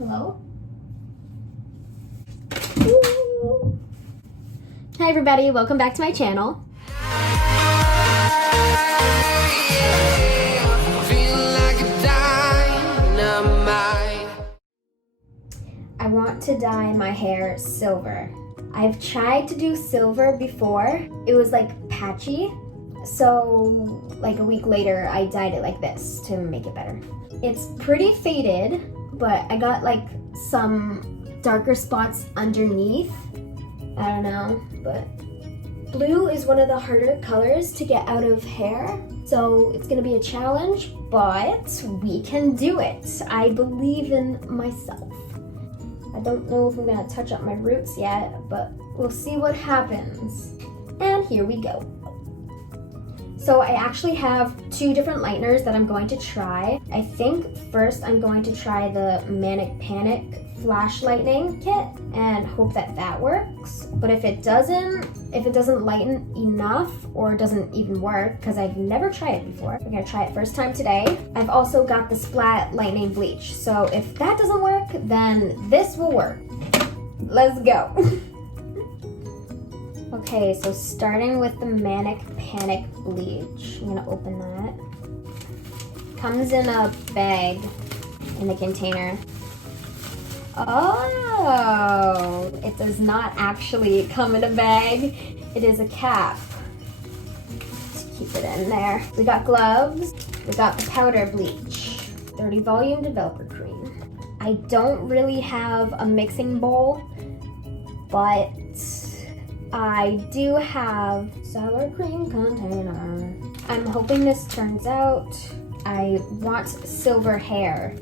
Hello? Ooh. Hi everybody, welcome back to my channel. I want to dye my hair silver. I've tried to do silver before. It was like patchy. So like a week later, I dyed it like this to make it better. It's pretty faded, but I got like some darker spots underneath. I don't know, but blue is one of the harder colors to get out of hair. So it's gonna be a challenge, but we can do it. I believe in myself. I don't know if I'm gonna touch up my roots yet, but we'll see what happens. And here we go. So I actually have two different lighteners that I'm going to try. I think first I'm going to try the Manic Panic Flash Lightening Kit and hope that that works. But if it doesn't lighten enough or doesn't even work, because I've never tried it before, I'm gonna try it first time today. I've also got the Splat Lightning Bleach. So if that doesn't work, then this will work. Let's go. Okay, so starting with the Manic Panic Bleach. I'm gonna open that. Comes in a bag in the container. Oh, it does not actually come in a bag. It is a cap. Let's keep it in there. We got gloves. We got the powder bleach. 30 volume developer cream. I don't really have a mixing bowl, but I do have sour cream container. I'm hoping this turns out. I want silver hair.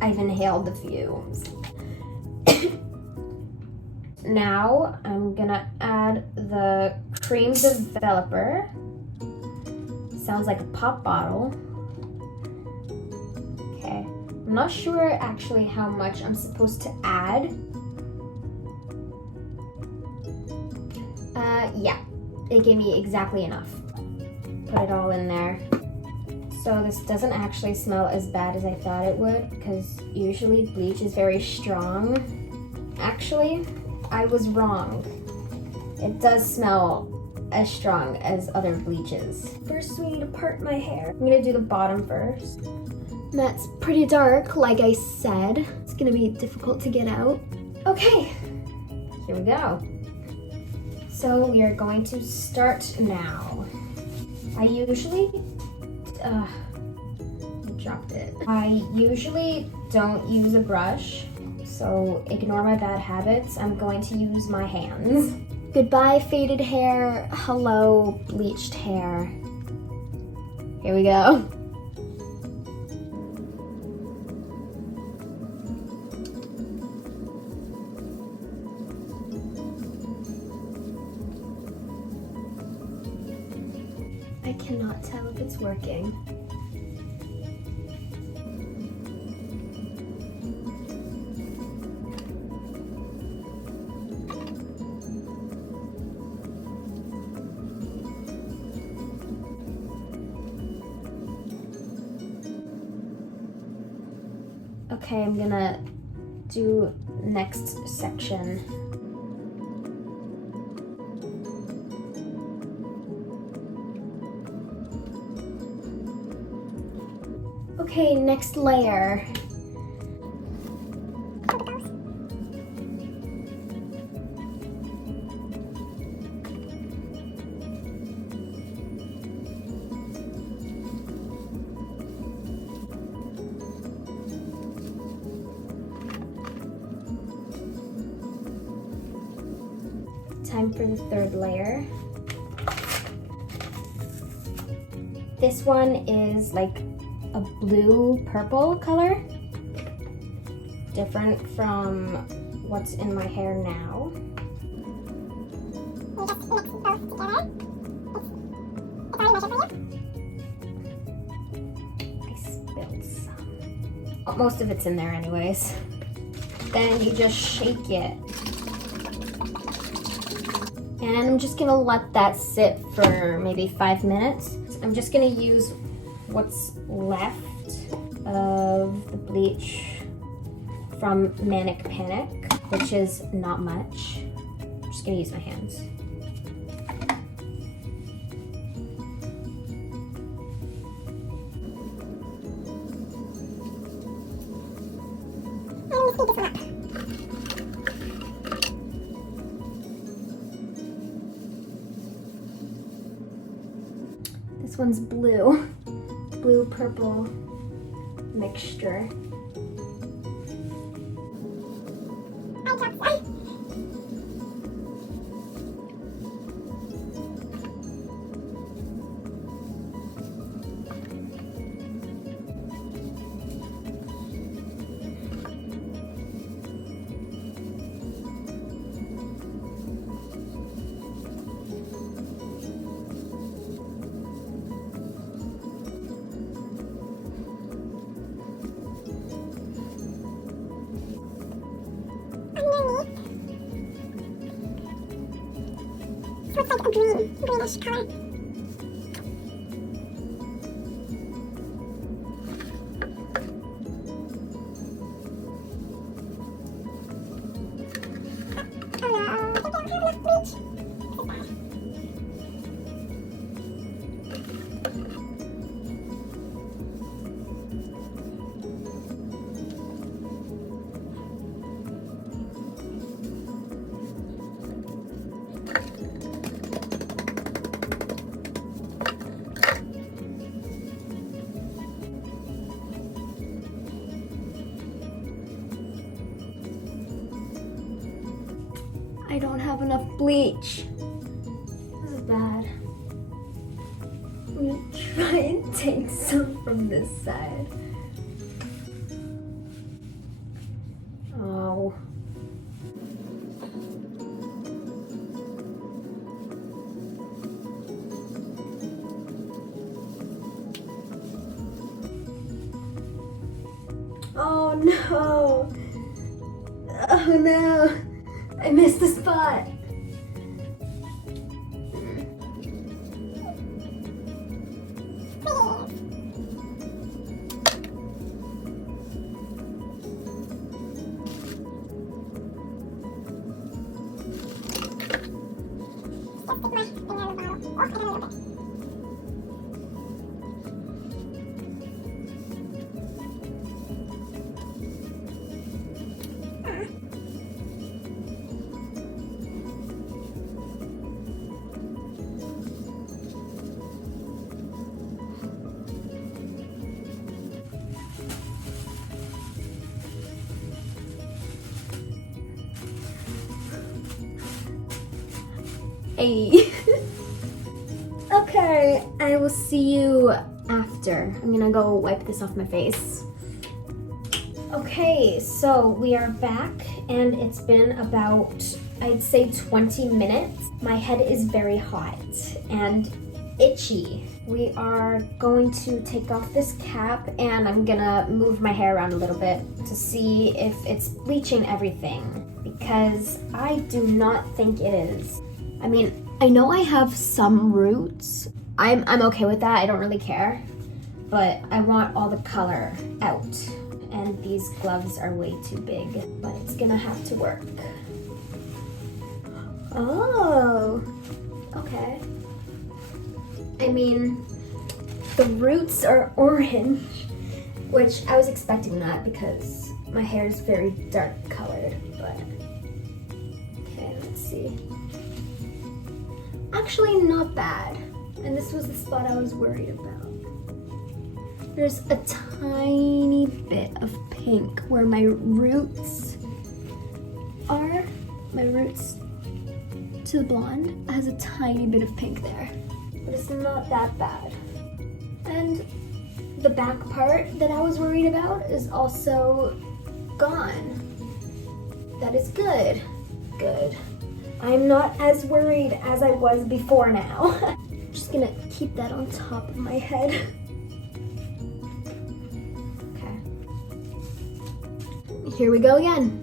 I've inhaled the fumes. Now I'm gonna add the cream developer. Sounds like a pop bottle. Okay, I'm not sure actually how much I'm supposed to add. Yeah, it gave me exactly enough. Put it all in there. So this doesn't actually smell as bad as I thought it would, because usually bleach is very strong. Actually, I was wrong. It does smell as strong as other bleaches. First, we need to part my hair. I'm gonna do the bottom first. That's pretty dark, like I said. It's gonna be difficult to get out. Okay, here we go. So we are going to start now. I usually dropped it. I usually don't use a brush, so ignore my bad habits. I'm going to use my hands. Goodbye faded hair, hello bleached hair. Here we go. I cannot tell if it's working. Okay, I'm gonna do next section. Okay, next layer. Time for the third layer. This one is like a blue-purple color, different from what's in my hair now. We just mix both together. It's already measured for you. I spilled some. Oh, most of it's in there anyways. Then you just shake it. And I'm just gonna let that sit for maybe 5 minutes. I'm just gonna use what's left of the bleach from Manic Panic, which is not much. I'm just gonna use my hands. This one's blue. Blue-purple mixture. So it's like a greenish color. I don't have enough bleach. This is bad. I'm gonna try and take some from this side. Oh. Oh no. Oh no. I missed the spot. Hey. Okay, I will see you after. I'm gonna go wipe this off my face. Okay, so we are back and it's been about, I'd say 20 minutes. My head is very hot and itchy. We are going to take off this cap and I'm gonna move my hair around a little bit to see if it's bleaching everything, because I do not think it is. I mean, I know I have some roots. I'm okay with that, I don't really care. But I want all the color out. And these gloves are way too big, but it's gonna have to work. Oh, okay. I mean, the roots are orange, which I was expecting that because my hair is very dark colored, but okay, let's see. Actually, not bad. And this was the spot I was worried about. There's a tiny bit of pink where my roots are. My roots to the blonde has a tiny bit of pink there, but it's not that bad. And the back part that I was worried about is also gone. That is good. Good. I'm not as worried as I was before now. I'm just gonna keep that on top of my head. Okay. Here we go again.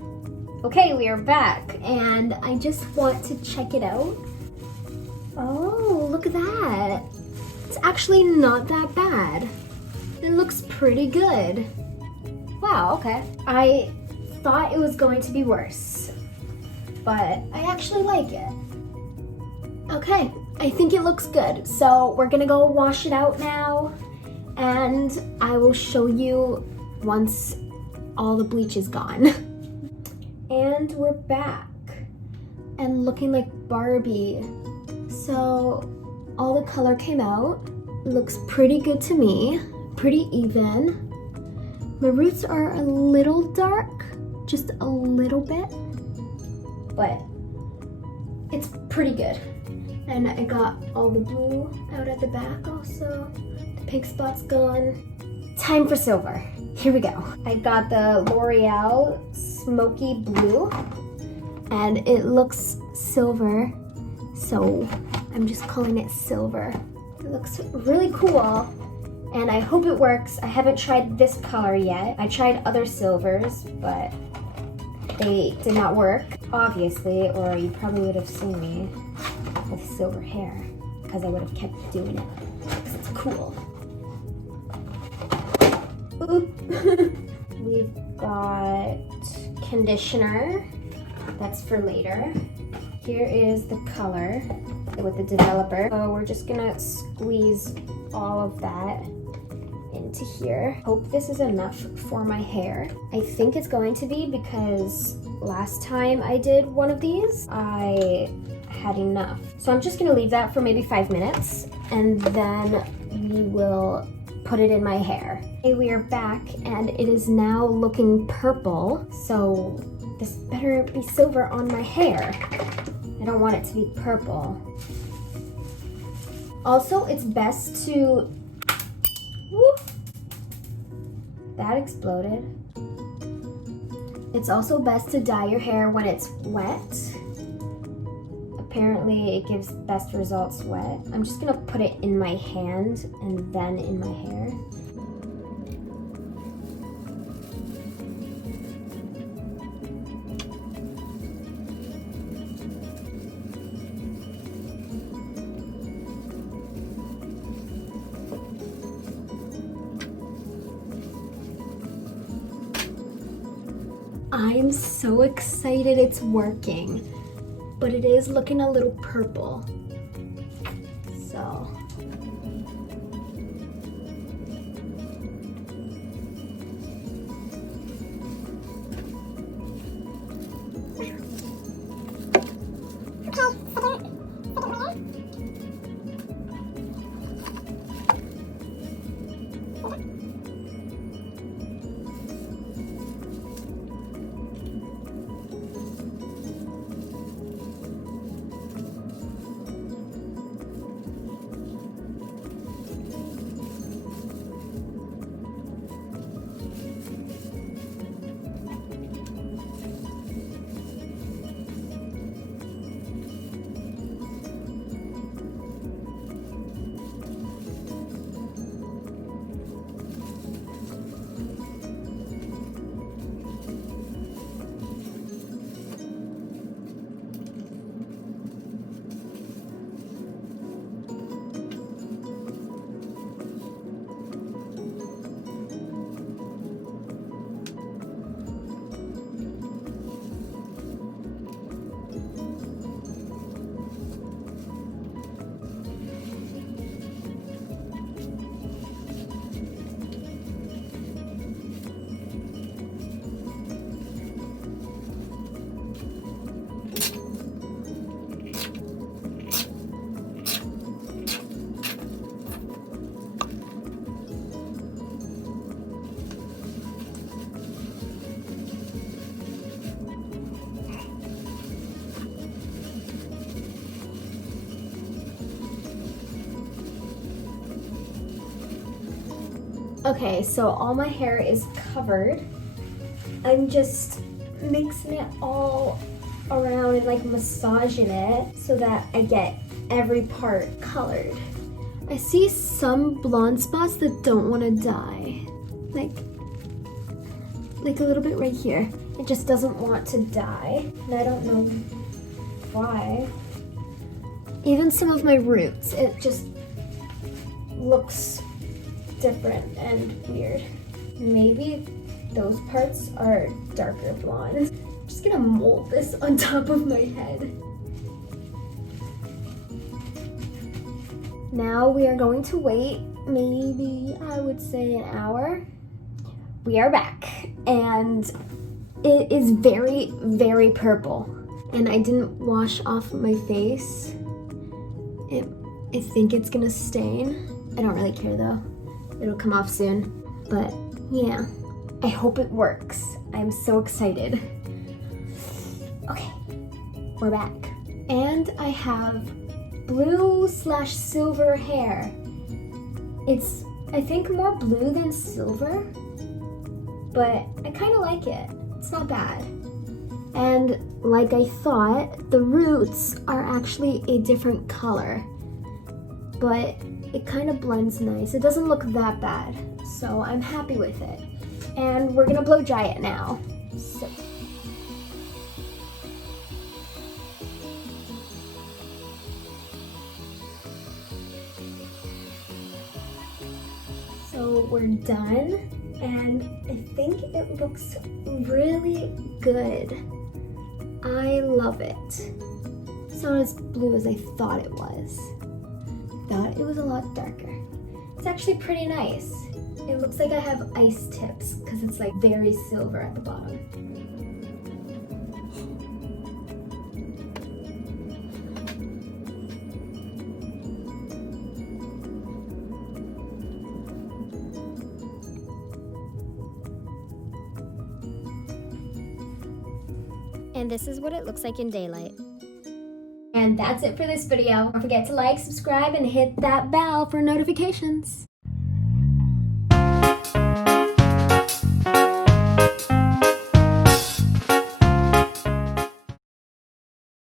Okay, we are back, and I just want to check it out. Oh, look at that. It's actually not that bad. It looks pretty good. Wow, okay. I thought it was going to be worse, but I actually like it. Okay, I think it looks good. So we're gonna go wash it out now, and I will show you once all the bleach is gone. And we're back and looking like Barbie. So all the color came out. It looks pretty good to me, pretty even. My roots are a little dark, just a little bit, but it's pretty good. And I got all the blue out at the back also. The pink spot's gone. Time for silver. Here we go. I got the Loreal Smokey blue, and it looks silver, so I'm just calling it silver. It looks really cool, and I hope it works. I haven't tried this color yet. I tried other silvers, but they did not work, obviously, or you probably would have seen me with silver hair, because I would have kept doing it, because it's cool. We've got conditioner, that's for later. Here is the color with the developer. So we're just gonna squeeze all of that into here. Hope this is enough for my hair. I think it's going to be, because last time I did one of these, I had enough. So I'm just gonna leave that for maybe 5 minutes, and then we will put it in my hair. Okay, we are back, and it is now looking purple, so this better be silver on my hair. I don't want it to be purple. Also, it's best to, whoop, that exploded. It's also best to dye your hair when it's wet. Apparently it gives best results wet. I'm just gonna put it in my hand and then in my hair. I'm so excited it's working, but it is looking a little purple. So. Okay, so all my hair is covered. I'm just mixing it all around and like massaging it so that I get every part colored. I see some blonde spots that don't want to dye. Like a little bit right here. It just doesn't want to dye, and I don't know why. Even some of my roots, it just looks different and weird. Maybe those parts are darker blonde. I'm just gonna mold this on top of my head. Now we are going to wait, maybe I would say an hour. We are back, and it is very, very purple. And I didn't wash off my face. I think it's gonna stain. I don't really care though. It'll come off soon. But yeah, I hope it works. I'm so excited. Okay, we're back. And I have blue/silver hair. It's, I think, more blue than silver, but I kind of like it. It's not bad. And like I thought, the roots are actually a different color, but it kind of blends nice. It doesn't look that bad, so I'm happy with it. And we're gonna blow dry it now. So we're done, and I think it looks really good. I love it. It's not as blue as I thought it was. Thought it was a lot darker. It's actually pretty nice. It looks like I have ice tips because it's like very silver at the bottom. And this is what it looks like in daylight. And that's it for this video. Don't forget to like, subscribe, and hit that bell for notifications.